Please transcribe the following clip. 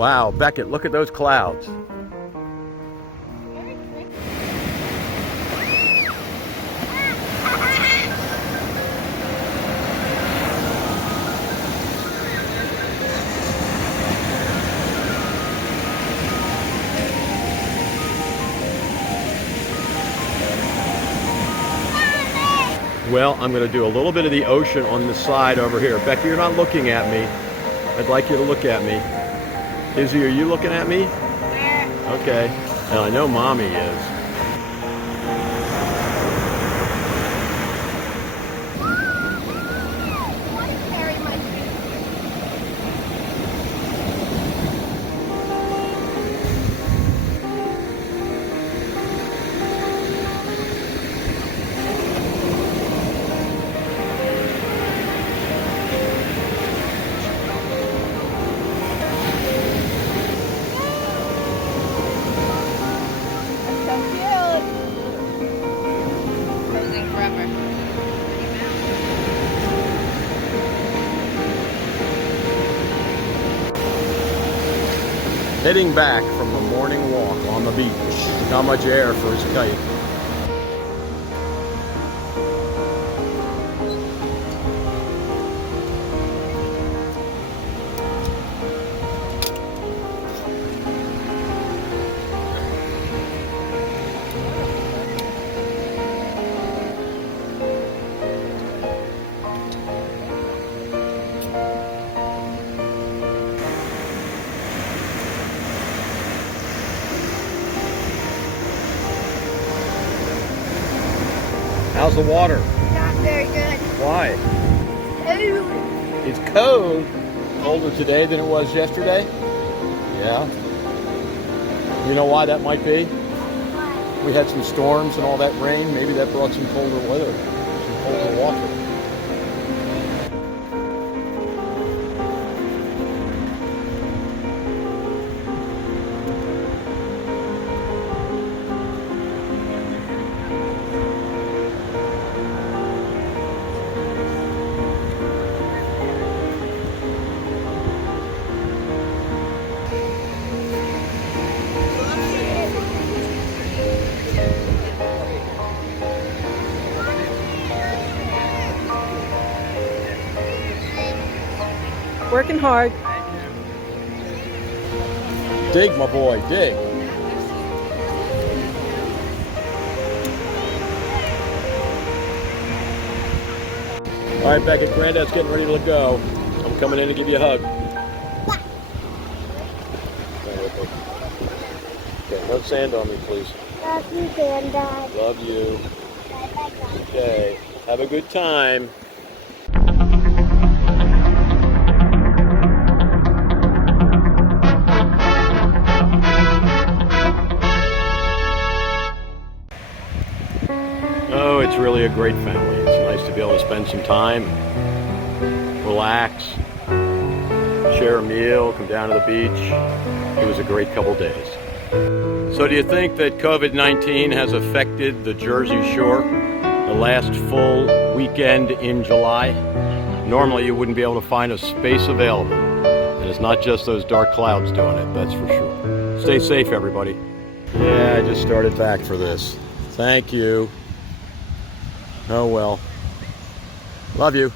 Wow, Beckett, look at those clouds. Well, I'm going to do a little bit of the ocean on the side over here. Becky, you're not looking at me. I'd like you to look at me. Izzy, are you looking at me? Okay. Now, I know Mommy is. Heading back from the morning walk on the beach. Not much air for his kite. How's the water? Not very good. Why? Cold. It's cold. Colder today than it was yesterday? Yeah. You know why that might be? Why? We had some storms and all that rain. Maybe that brought some colder weather, some colder water. Working hard. Dig, my boy, dig. All right, Beckett, Granddad's getting ready to go. I'm coming in to give you a hug. Okay, no sand on me, please. Love you, Granddad. Love you. Okay, have a good time. Oh, it's really a great family. It's nice to be able to spend some time, relax, share a meal, come down to the beach. It was a great couple days. So do you think that COVID-19 has affected the Jersey Shore the last full weekend in July? Normally you wouldn't be able to find a space available. And it's not just those dark clouds doing it, that's for sure. Stay safe, everybody. Yeah, I just started back for this. Thank you. Oh well. Love you.